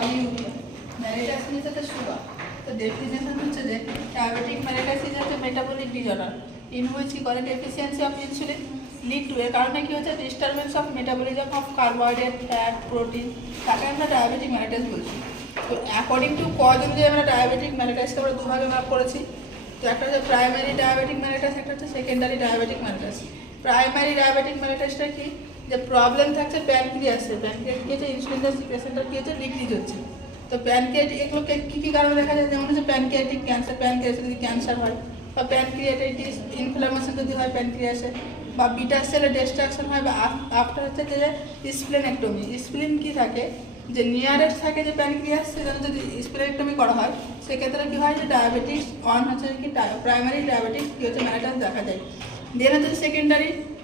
Polyuria, mellitus means হচ্ছে sugar. তো definition হচ্ছে যে ডায়াবেটিক মেলিটাস ইজ হচ্ছে মেটাবলিক ডিসঅর্ডার ইন হুইচ কি করে deficiency of insulin lead to, এর কারণে কি হচ্ছে disturbance of metabolism of carbohydrate, fat, protein, তাকে আমরা ডায়াবেটিক মেলিটাস বলছি। তো অ্যাকর্ডিং টু কজ অনুযায়ী আমরা ডায়াবেটিক মেলিটাসকে আমরা দুভাগে ভাগ করেছি। তো একটা হচ্ছে প্রাইমারি ডায়াবেটিক মেলিটাস, একটা হচ্ছে secondary diabetic mellitus. Primary diabetic মেলিটাসটা কি, যে প্রবলেম থাকছে প্যানক্রিয়াসে, প্যানক্রিয়াস কি হচ্ছে ইনসুলিনের সিক্রেশনটা কি হচ্ছে ডিক্রিজ হচ্ছে। তো প্যানক্রিয়াটিক এগুলোকে কী কী কারণে দেখা যায়, যেমন হচ্ছে প্যানক্রিয়াটিক ক্যান্সার, প্যানক্রিয়াসে যদি ক্যান্সার হয়, বা প্যানক্রিয়াটাইটিস ইনফ্লামেশন যদি হয় প্যানক্রিয়াসে, বা বিটা সেলের ডিস্ট্রাকশন হয়, বা আফটার হচ্ছে যে স্প্লেনেক্টমি। স্প্লিন কি থাকে, যে নিয়ারেস্ট থাকে যে প্যানক্রিয়াস, সেটা যদি স্প্লেনেক্টমি করা হয় সেক্ষেত্রে কী হয় যে ডায়াবেটিস অন হচ্ছে কি প্রাইমারি ডায়াবেটিস কী হচ্ছে মেলিটাস দেখা যায়। দেন হচ্ছে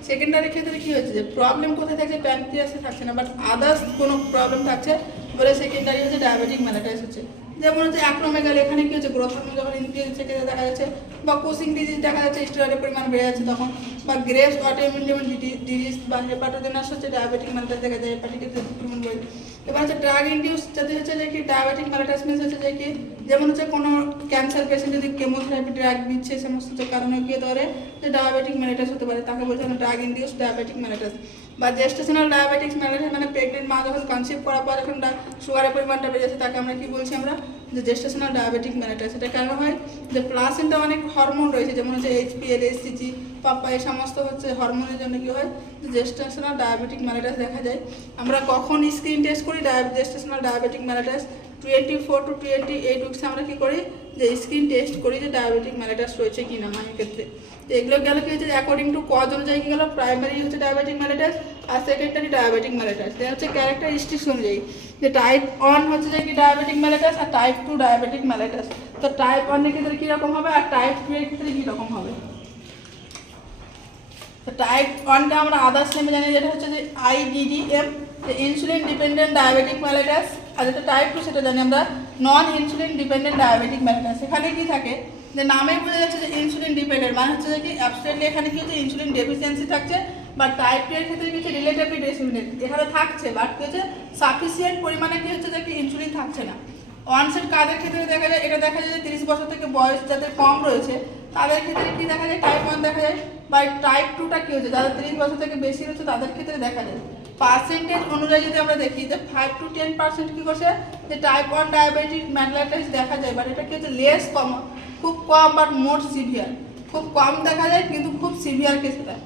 সেকেন্ডারি ক্ষেত্রে কী হচ্ছে যে প্রবলেম কোথায় থাকছে প্যানক্রিয়াসে থাকছে না, বাট আদার্স কোনো প্রবলেম থাকছে বলে সেকেন্ডারি হচ্ছে ডায়াবেটিক মেলিটাস হচ্ছে। যেমন হচ্ছে অ্যাক্রোমেগালি, এখানে কি হচ্ছে গ্রোথ হরমোন যখন ইনক্রিজ হচ্ছে দেখা যাচ্ছে, বা কোসিং ডিজিজ দেখা যাচ্ছে স্টেরয়েডের পরিমাণ বেড়ে যাচ্ছে তখন, বা গ্রেভস অটোইমিউন ডিজিজ বা হেপাটোজেনাস হচ্ছে ডায়াবেটিক মেলিটাস দেখা যায়, হেপাটাইটিস পরিমাণ বেড়ে। এবার হচ্ছে ড্রাগ ইনডিউস যদি হচ্ছে যে কি ডায়াবেটিক মেলিটাস মিনস হচ্ছে যে কি, যেমন হচ্ছে কোনো ক্যান্সার পেশেন্ট যদি কেমোথেরাপি ড্রাগ দিচ্ছে সমস্ত কারণে কি হতে পারে যে ডায়াবেটিক মেলিটাস হতে পারে, তাকে বলছে আমরা ড্রাগ ইনডিউস ডায়াবেটিক মেলিটাস। বা জেস্টেশনাল ডায়াবেটিস মেলিটাস মানে প্রেগনেন্ট মা যখন কনসিভ করার পর যখন সুগারের পরিমাণটা বেড়ে যাচ্ছে তাকে আমরা কি বলছি আমরা যে জেস্টেশনাল ডায়াবেটিক মেলিটাস। এটা কেন হয়, যে প্লাসেন্টা অনেক হরমোন রয়েছে, যেমন হচ্ছে HPL, HCG, পাপা, এই সমস্ত হচ্ছে হরমোনের জন্য কি হয় যে জেস্টেশনাল ডায়াবেটিক মেলিটাস দেখা যায়। আমরা কখন স্ক্রিন টেস্ট করি জেস্টেশনাল ডায়াবেটিক মেলিটাস 24 to 28 উইকসে আমরা কি করি যে স্ক্রিন টেস্ট করি যে ডায়াবেটিক মেলিটাস রয়েছে কি না মায়ের ক্ষেত্রে। তো এগুলো গেল কি হচ্ছে অ্যাকর্ডিং টু কজ অনুযায়ী কি গেল, প্রাইমারি হচ্ছে ডায়াবেটিক মেলিটাস আর সেকেন্ডারি ডায়াবেটিক মেলিটাস। এটা হচ্ছে ক্যারেক্টারিস্টিক্স অনুযায়ী যে টাইপ 1 হচ্ছে যে কি ডায়াবেটিক মেলিটাস আর টাইপ 2 ডায়াবেটিক মেলিটাস। তো টাইপ 1 এর ক্ষেত্রে কীরকম হবে আর টাইপ 2 এর ক্ষেত্রে কীরকম হবে। তো টাইপ 1টা আমরা আদার্স নেমে জানি, যেটা হচ্ছে যে IDDM, যে ইনসুলিন ডিপেন্ডেন্ট ডায়াবেটিক মেলিটাস। আর যেটা টাইপ 2 সেটা জানি আমরা নন ইনসুলিন ডিপেন্ডেন্ট ডায়াবেটিক মেলিটাস। এখানে কি থাকে যে নামে বোঝা যাচ্ছে যে ইনসুলিন ডিপেন্ডেন্ট, মানে হচ্ছে যে কি অ্যাবসলিউটলি এখানে কি হচ্ছে ইনসুলিন ডেফিসিয়েন্সি থাকছে, বা টাইপ 2 এর ক্ষেত্রে কি হচ্ছে রিলেটিভলি ডেফিসিয়েন্ট এখানে থাকছে, বাট কি হচ্ছে সাফিসিয়েন্ট পরিমাণে কি হচ্ছে যে কি ইনসুলিন থাকছে না। অনসেট কাদের ক্ষেত্রে দেখা যায়, এটা দেখা যায় যে 30 বছর থেকে বয়স যাদের কম রয়েছে তাদের ক্ষেত্রে কি দেখা যায় টাইপ 1 দেখা যায়, বা টাইপ 2টা কি হচ্ছে যাদের 30 বছর থেকে বেশি রয়েছে তাদের ক্ষেত্রে দেখা যায়। পার্সেন্টেজ অনুযায়ী যদি আমরা দেখি যে 5 to 10% কি করছে যে টাইপ 1 ডায়াবেটিক মেলিটাস দেখা যায়, বাট এটা কি হচ্ছে লেস কম, খুব কম, বাট মোর সিভিয়ার, খুব কম দেখা যায় কিন্তু খুব সিভিয়ার কেস এটা।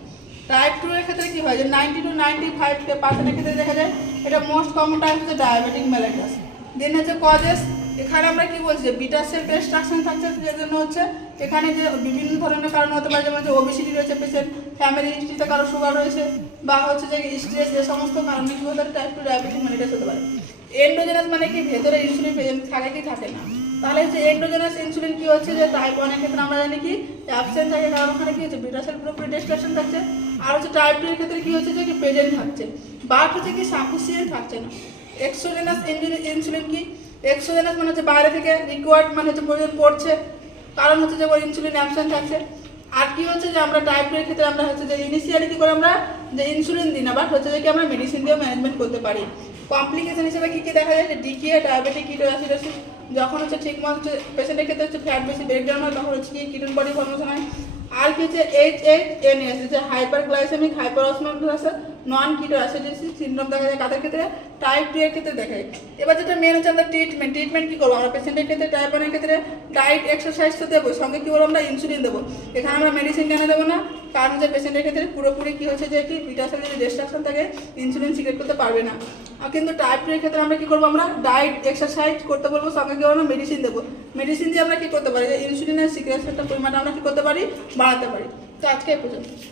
টাইপ 2 এর ক্ষেত্রে কি হয় যে 90 to 95% ক্ষেত্রে দেখা যায়, এটা মোস্ট কমন টাইপ হচ্ছে ডায়াবেটিক মেলিটাস। দেন হচ্ছে কজেস, এখানে আমরা কি বলছি যে বিটা সেল ডিস্ট্রাকশন থাকছে, যে জন্য হচ্ছে এখানে যে বিভিন্ন ধরনের কারণ হতে পারে, যেমন যে ওবেসিটি রয়েছে পেশেন্ট, ফ্যামিলি হিস্ট্রিতে কারো সুগার রয়েছে, বা হচ্ছে যে স্ট্রেস, যে সমস্ত কারণে কি হতে পারে টাইপ 2 ডায়াবেটিক মেলিটাস হতে পারে। এন্ডোজেনাস মানে কি ভেতরে ইনসুলিন প্রেজেন্ট থাকে কি থাকে না, তাহলে হচ্ছে এন্ডোজেনাস ইনসুলিন কি হচ্ছে যে টাইপ 1 এর ক্ষেত্রে আমরা জানি কি অ্যাবসেন্ট থাকে, কারণ ওখানে কি হচ্ছে বিটা সেল পুরোপুরি ডিস্ট্রাকশন থাকছে। আর হচ্ছে টাইপ 2 এর ক্ষেত্রে কি হচ্ছে যে কি প্রেজেন্ট থাকছে, বাট হচ্ছে কি সাফিসিয়েন্ট থাকছে না। এক্সোজেনাস ইনসুলিন কি, এক্সোজেনাস মানে হচ্ছে বাইরে থেকে রিকোয়ার্ড মানে হচ্ছে প্রয়োজন পড়ছে, কারণ হচ্ছে যে ওই ইনসুলিন অ্যাবসেন্ট থাকছে। আর কি হচ্ছে যে আমরা টাইপ 2 এর ক্ষেত্রে আমরা হচ্ছে যে ইনিশিয়ালি কি করে আমরা যে ইনসুলিন দিই না, বাট হচ্ছে যে কি আমরা মেডিসিন দিয়েও ম্যানেজমেন্ট করতে পারি। কমপ্লিকেশন হিসেবে কি কি দেখা যায় যে ডিকিএ, ডায়াবেটিক কিটোঅ্যাসিডোসিস, যখন হচ্ছে ঠিকমতো হচ্ছে পেশেন্টের ক্ষেত্রে হচ্ছে ফ্যাট বেশি ব্রেকডাউন হয় তখন হচ্ছে কি কিটোন বডি ফর্মেশন হয়। আর কি হচ্ছে HHNS যে হাইপারগ্লাইসেমিক হাইপারঅসমোলাস নন কিটোঅ্যাসিডোসিস সিনড্রোম দেখা যায় কাদের ক্ষেত্রে টাইপ 2 এর ক্ষেত্রে দেখা যায়। এবার যেটা মেন হচ্ছে আমরা ট্রিটমেন্ট কি করবো আমরা পেশেন্টের ক্ষেত্রে টাইপ 1 এর ক্ষেত্রে ডায়েট এক্সারসাইজ তো দেবো, সঙ্গে কি বলবো আমরা ইনসুলিন দেবো। এখানে আমরা মেডিসিন কেন দেবো না, কারণ হচ্ছে পেশেন্টের ক্ষেত্রে পুরোপুরি কি হচ্ছে যে কি বিটা সেল যদি ডিস্ট্রাকশন থাকে ইনসুলিন সিক্রেট করতে পারবে না। আর কিন্তু টাইপ 2 এর ক্ষেত্রে আমরা কি করবো আমরা ডায়েট এক্সারসাইজ করতে বলবো, সঙ্গে কি আমরা মেডিসিন দেবো। মেডিসিন দিয়ে আমরা কি করতে পারি যে ইনসুলিনের সিক্রেশনটা পরিমাণটা আমরা কি করতে পারি বাড়াতে পারি। তো আজকে এই পর্যন্ত।